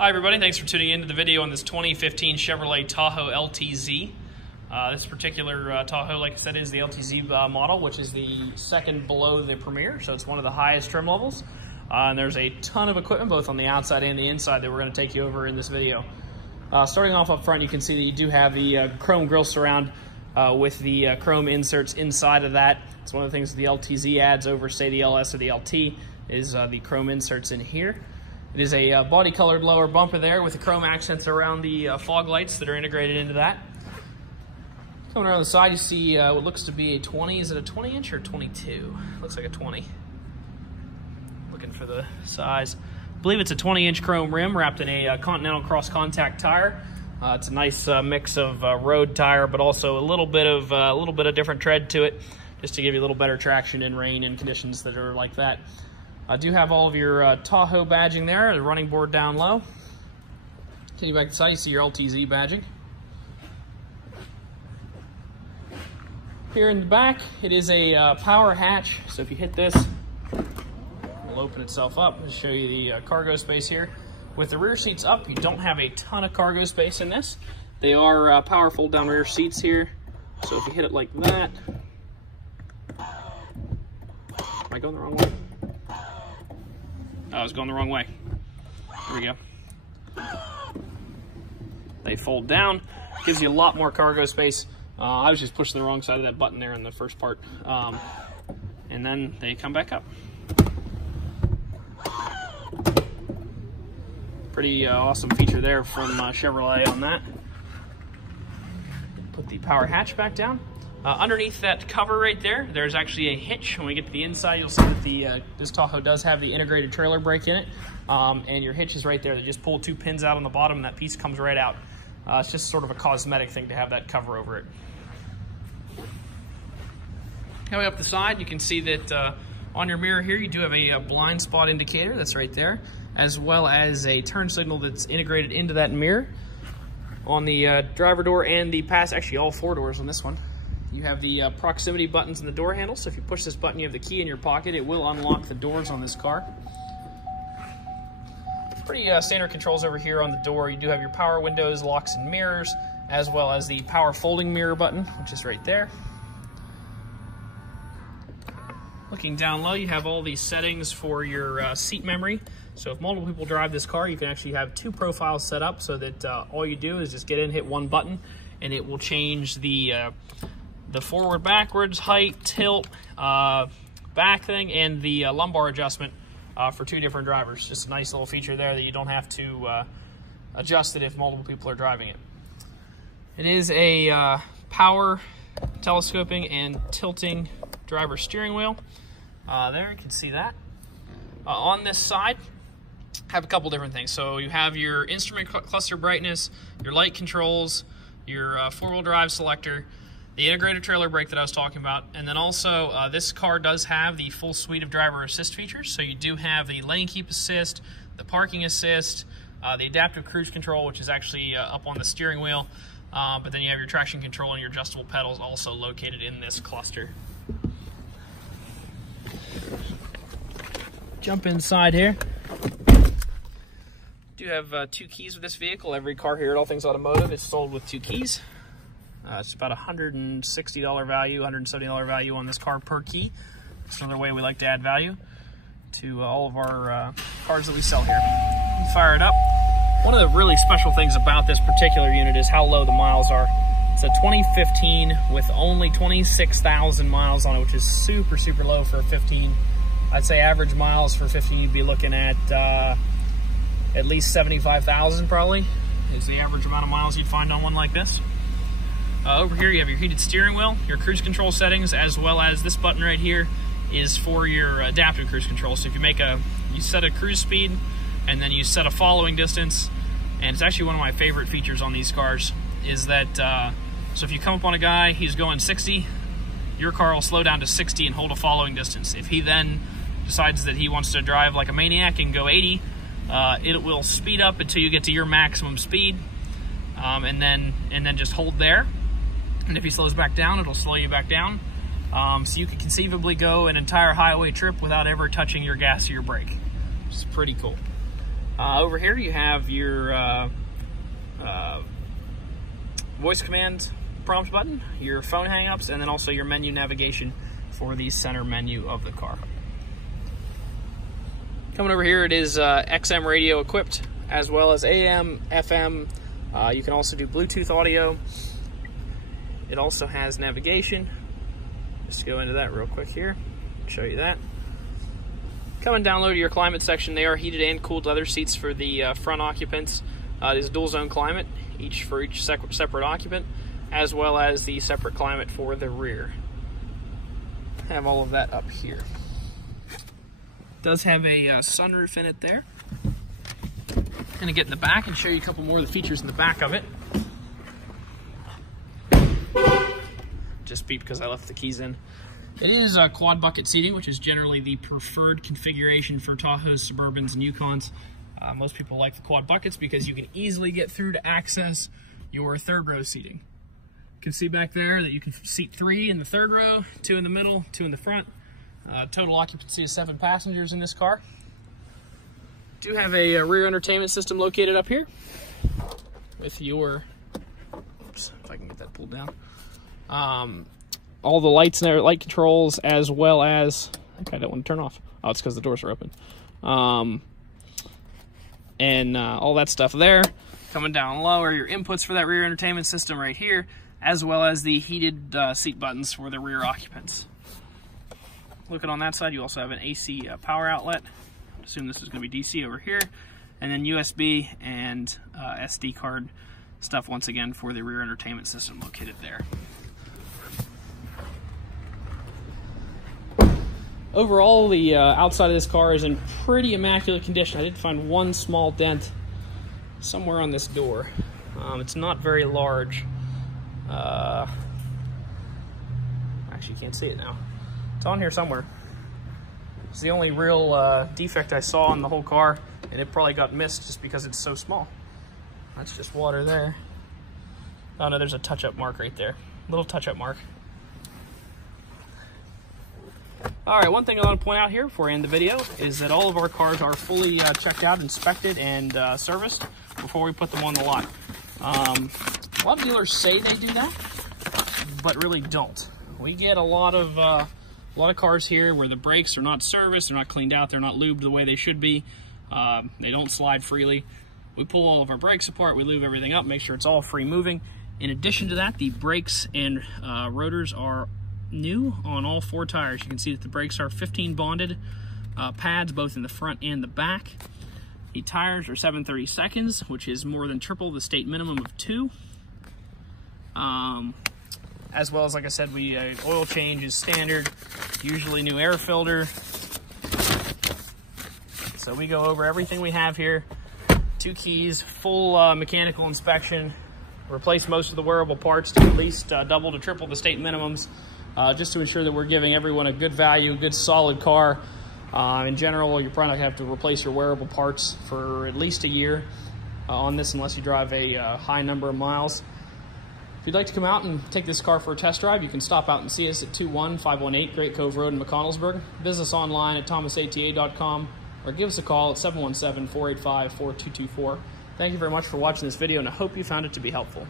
Hi everybody, thanks for tuning into the video on this 2015 Chevrolet Tahoe LTZ. This particular Tahoe, like I said, is the LTZ model, which is the second below the Premier, so it's one of the highest trim levels. And there's a ton of equipment, both on the outside and the inside, that we're going to take you over in this video. Starting off up front, you can see that you do have the chrome grille surround with the chrome inserts inside of that. It's one of the things that the LTZ adds over, say, the LS or the LT, is the chrome inserts in here. It is a body-colored lower bumper there with the chrome accents around the fog lights that are integrated into that. Coming around the side, you see what looks to be a 20. Is it a 20-inch or 22? Looks like a 20. Looking for the size. I believe it's a 20-inch chrome rim wrapped in a Continental cross-contact tire. It's a nice mix of road tire, but also a little bit of different tread to it, just to give you a little better traction in rain and conditions that are like that. I do have all of your Tahoe badging there, the running board down low. Continue back to the side, you see your LTZ badging. Here in the back, it is a power hatch, so if you hit this, it'll open itself up. I'll show you the cargo space here. With the rear seats up, you don't have a ton of cargo space in this. They are power fold down rear seats here, so if you hit it like that, am I going the wrong way? I was going the wrong way. Here we go. They fold down. Gives you a lot more cargo space. I was just pushing the wrong side of that button there in the first part. And then they come back up. Pretty awesome feature there from Chevrolet on that. Put the power hatch back down. Underneath that cover right there, there's actually a hitch. When we get to the inside, you'll see that this Tahoe does have the integrated trailer brake in it, and your hitch is right there. They just pull two pins out on the bottom, and that piece comes right out. It's just sort of a cosmetic thing to have that cover over it. Coming up the side, you can see that on your mirror here, you do have a blind spot indicator that's right there, as well as a turn signal that's integrated into that mirror. On the driver door and the actually all four doors on this one, you have the proximity buttons in the door handle, so if you push this button, you have the key in your pocket. It will unlock the doors on this car. Pretty standard controls over here on the door. You do have your power windows, locks and mirrors, as well as the power folding mirror button, which is right there. Looking down low, you have all these settings for your seat memory. So if multiple people drive this car, you can actually have two profiles set up so that all you do is just get in, hit one button, and it will change the forward, backwards, height, tilt, back thing, and the lumbar adjustment for two different drivers. Just a nice little feature there that you don't have to adjust it if multiple people are driving it. It is a power telescoping and tilting driver steering wheel. There, you can see that. On this side, have a couple different things. So you have your instrument cluster brightness, your light controls, your four-wheel drive selector, the integrated trailer brake that I was talking about, and then also this car does have the full suite of driver assist features. So you do have the lane keep assist, the parking assist, the adaptive cruise control, which is actually up on the steering wheel, but then you have your traction control and your adjustable pedals also located in this cluster. Jump inside here. Do have two keys with this vehicle. Every car here at All Things Automotive is sold with two keys. It's about $160 value, $170 value on this car per key. It's another way we like to add value to all of our cars that we sell here. Fire it up. One of the really special things about this particular unit is how low the miles are. It's a 2015 with only 26,000 miles on it, which is super, super low for a 15. I'd say average miles for 15, you'd be looking at least 75,000 probably, is the average amount of miles you'd find on one like this. Over here you have your heated steering wheel, your cruise control settings, as well as this button right here is for your adaptive cruise control. So if you set a cruise speed and then you set a following distance, and it's actually one of my favorite features on these cars, is that, so if you come up on a guy, he's going 60, your car will slow down to 60 and hold a following distance. If he then decides that he wants to drive like a maniac and go 80, it will speed up until you get to your maximum speed, and then just hold there. And if he slows back down, it'll slow you back down. So you could conceivably go an entire highway trip without ever touching your gas or your brake, which is pretty cool. Over here you have your voice command prompt button, your phone hang-ups, and then also your menu navigation for the center menu of the car. Coming over here, it is XM radio equipped, as well as AM, FM. You can also do Bluetooth audio. It also has navigation. Just go into that real quick here, show you that. Coming down low to your climate section, they are heated and cooled leather seats for the front occupants. It is dual zone climate, each separate occupant, as well as the separate climate for the rear. Have all of that up here. Does have a sunroof in it there. I'm gonna get in the back and show you a couple more of the features in the back of it. Just beat because I left the keys in. It is quad bucket seating, which is generally the preferred configuration for Tahoes, Suburbans, and Yukons. Most people like the quad buckets because you can easily get through to access your third row seating. You can see back there that you can seat 3 in the third row, 2 in the middle, 2 in the front. Total occupancy is 7 passengers in this car. Do have a rear entertainment system located up here with your, oops, if I can get that pulled down. All the lights and their light controls, as well as, I think I don't want to turn off. Oh, it's because the doors are open. And all that stuff there. Coming down low are your inputs for that rear entertainment system right here, as well as the heated seat buttons for the rear occupants. Looking on that side, you also have an AC power outlet. I assume this is going to be DC over here. And then USB and SD card stuff once again for the rear entertainment system located there. Overall, the outside of this car is in pretty immaculate condition. I did find one small dent somewhere on this door. It's not very large. Actually, you can't see it now. It's on here somewhere. It's the only real defect I saw in the whole car, and it probably got missed just because it's so small. That's just water there. Oh no, there's a touch-up mark right there. Little touch-up mark. Alright, one thing I want to point out here before I end the video is that all of our cars are fully checked out, inspected, and serviced before we put them on the lot. A lot of dealers say they do that, but really don't. We get a lot of cars here where the brakes are not serviced, they're not cleaned out, they're not lubed the way they should be. They don't slide freely. We pull all of our brakes apart, we lube everything up, make sure it's all free moving. In addition to that, the brakes and rotors are new on all 4 tires. You can see that the brakes are 15 bonded pads, both in the front and the back. The tires are 7/32, which is more than triple the state minimum of 2. As well as, like I said, oil change is standard, usually new air filter. So we go over everything we have here. 2 keys, full mechanical inspection, replace most of the wearable parts to at least double to triple the state minimums, just to ensure that we're giving everyone a good value, good solid car. In general, you're probably not going to have to replace your wearable parts for at least a year on this, unless you drive a high number of miles. If you'd like to come out and take this car for a test drive, you can stop out and see us at 21518 Great Cove Road in McConnellsburg. Visit us online at thomasata.com or give us a call at 717-485-4224. Thank you very much for watching this video, and I hope you found it to be helpful.